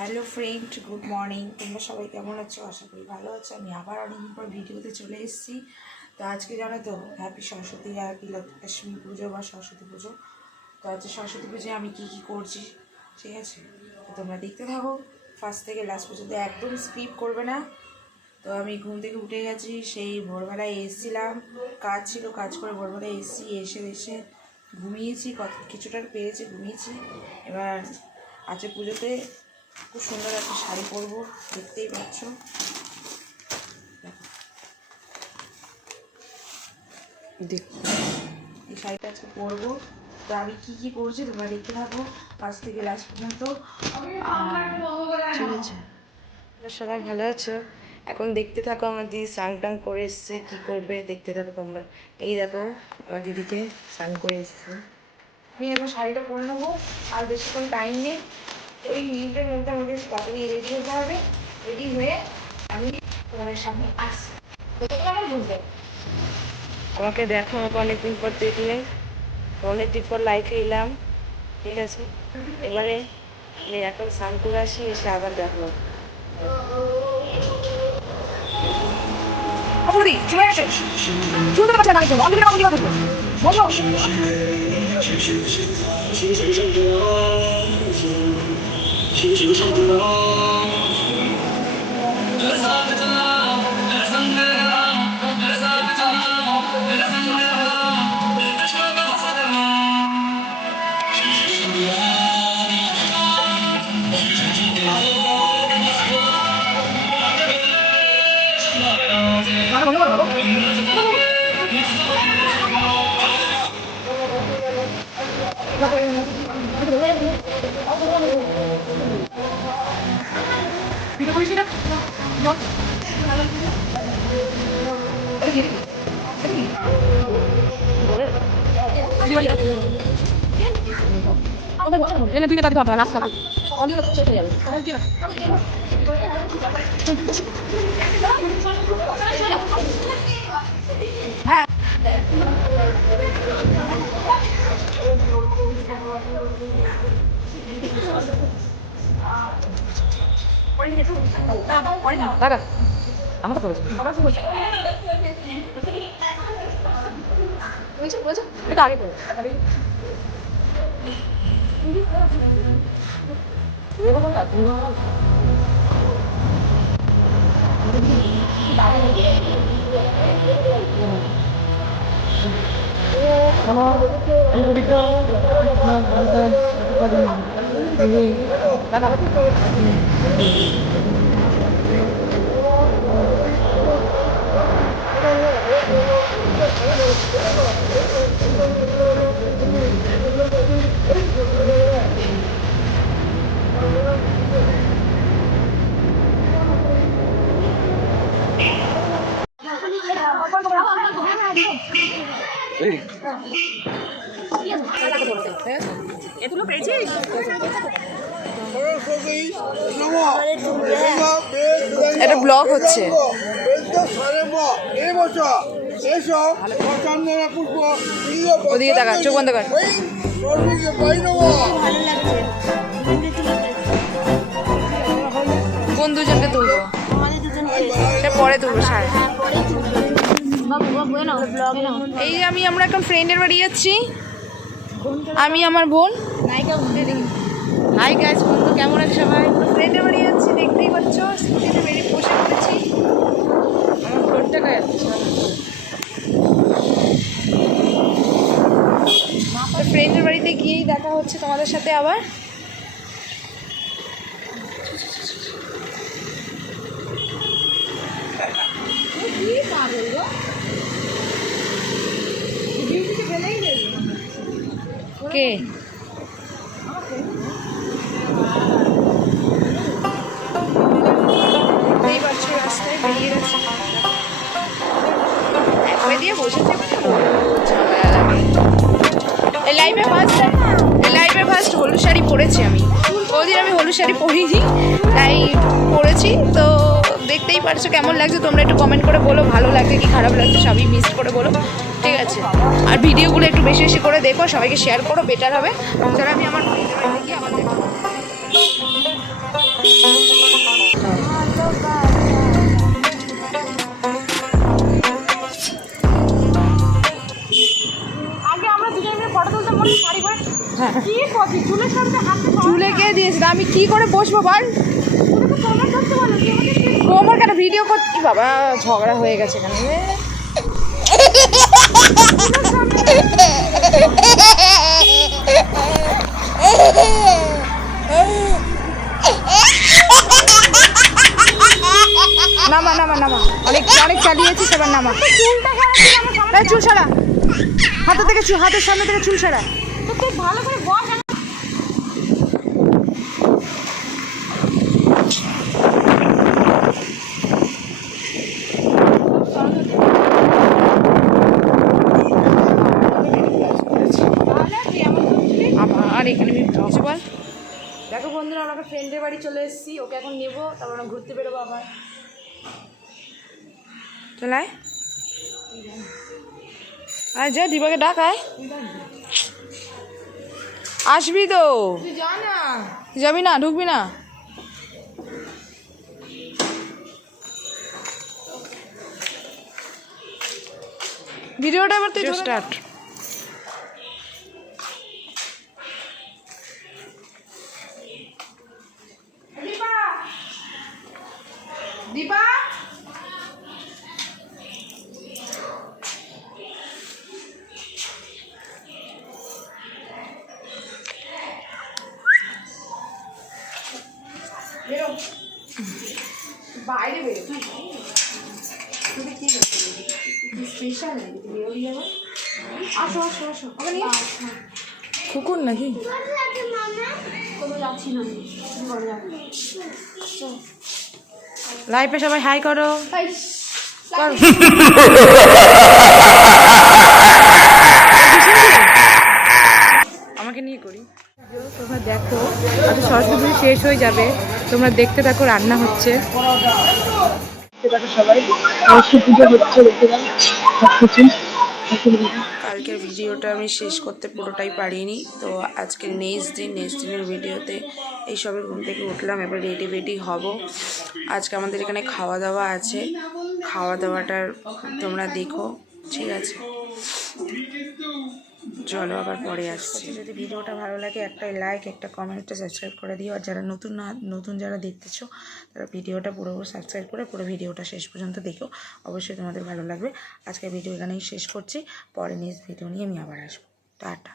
Hello friend, good morning. তোমরা সবাই কেমন আছো? আশা করি ভালো আছো। আমি আবার অনেকদিন পর ভিডিওতে চলে এসেছি। তো আজকে জানো তো হ্যাপি সরস্বতী, হ্যাপি লক্ষ্মী পুজো বা সরস্বতী পুজো। তো আজকে সরস্বতী পুজোয় আমি কী কী করছি, ঠিক আছে? তো তোমরা দেখতে থাকো ফার্স্ট থেকে লাস্ট পর্যন্ত, একদম স্কিপ করবে না। তো আমি ঘুম থেকে উঠে গেছি, সেই ভোরবেলায় এসেছিলাম, কাজ ছিল, কাজ করে ভোরবেলায় এসে ঘুমিয়েছি, কিছুটা পেরেছি, ঘুমিয়েছি। এবার আজকে পুজোতে খুব সুন্দর একটা শাড়ি পরবো, দেখতেই পাচ্ছ। এই শাড়িটা আজকে পরবো। তো আমি কী কী করছি তোমরা দেখতে থাকো ফার্স্ট থেকে লাস্ট পর্যন্ত, ঠিক আছে? সবাই ভালো আছো? এখন দেখতে থাকো আমার দিদি স্নান টান করে এসছে, কী করবে দেখতে থাকো তোমরা। এই দেখো আমার দিদিকে স্নান করে এসছে। আমি এখন শাড়িটা পরে নেবো, আর বেশিক্ষণ টাইম নেই। ওই মিনিটের মধ্যে আমাকে তাড়াতাড়ি রেডি হতে হবে। রেডি হয়ে আমি তোমাদের সামনে আসছি। আমাকে দেখো, আমাকে অনেকদিন পর দেখলে, অনেকদিন পর লাইফে এলাম, ঠিক আছে? এবারে আমি এখন স্নান করে আসি, এসে আবার দেখো। দুইটা তাদের হবে রাস্তা হ্যাঁ আমার তো এটা আগে এগুলো পেয়েছিস? এটা ব্লগ হচ্ছে। ওদিকে টাকা চোখ বন্ধ কর। কোন দুজনকে তুলবো? এটা পরে তুলবো সাড়ে। এই যে আমরা এখন ফ্রেন্ডের বাড়ি যাচ্ছি, আমি আমার বোন। হাই গাইস, বন্ধু কেমন আছে সবাই? ফ্রেন্ডের বাড়ি যাচ্ছি, দেখতেই পাচ্ছ, স্কুটিতে বেরিয়ে বসে পড়েছি। আমার ফোনটা যাচ্ছে, ফ্রেন্ডের বাড়িতে গিয়েই দেখা হচ্ছে তোমাদের সাথে আবার। কে রাস্তায় বেরিয়ে গেছে, দিয়ে বসেছে। এই লাইভে ফার্স্ট হলুদ শাড়ি পরেছি আমি। ওদিন আমি হলুদ শাড়ি পরিনি, তাই পরেছি। তো দেখতেই পারছো কেমন লাগছে, তোমরা একটু কমেন্ট করে বলো ভালো লাগছে কি খারাপ লাগছে, সবই মিস করে বলো, ঠিক আছে? আর ভিডিওগুলো একটু বেশি বেশি করে দেখো, সবাইকে শেয়ার করো, বেটার হবে। তাহলে আমি আমার চুলে কে দিয়েছিল? আমি কি করে বসবো বল? কোমর কেন ভিডিও করছি? বাবা ঝগড়া হয়ে গেছে এখানে। নামা নামা নামা, অনেক অনেক চালিয়েছিস, এবার নামা। চুল সারা, হাতের সামনে থেকে চুল সারা। তুই ভালো করে বস। আবার এখানে কিছু বল। দেখো বন্ধুরা, আমাকে ফ্রেন্ডের বাড়ি চলে এসেছি, ওকে এখন নেবো, তারপর আমরা ঘুরতে বেরোবো আবার। চলায় আয়, যা দিবাকে ডাক, আয়। আসবি তো? যাবি না? ঢুকবি না? ভিডিওটা এবার তুই স্টার্ট। দীপা বেরো, বাইরে বেরো। স্পেশাল নাকি তুমি বেরোবি আবার? আসো আসো আসো। কুকুর নাকি? লাইভে সবাই হাই করো। আমাকে নিয়ে করি। তোমরা দেখো, আজ সরস্বতী পুজো শেষ হয়ে যাবে, তোমরা দেখতে থাকো, রান্না হচ্ছে। সবাই সরস্বতী পুজো হচ্ছে, কালকের ভিডিওটা আমি শেষ করতে পুরোটাই পারিনি, তো আজকে নেক্সট দিনের ভিডিওতে এইসবের ঘুম থেকে উঠলাম, এবার রেডি হব। আজকে আমাদের এখানে খাওয়া দাওয়া আছে, খাওয়া দাওয়াটার তোমরা দেখো, ঠিক আছে? চলো আবার পরে আসছি। যদি ভিডিওটা ভালো লাগে একটা লাইক, একটা কমেন্ট, একটা সাবস্ক্রাইব করে দিও। আর যারা নতুন যারা দেখতেছো, তারা ভিডিওটা পুরো সাবস্ক্রাইব করে পুরো ভিডিওটা শেষ পর্যন্ত দেখো, অবশ্যই তোমাদের ভালো লাগবে। আজকের ভিডিও এখানেই শেষ করছি, পরে নেক্সট ভিডিও নিয়ে আমি আবার আসবো। টাটা।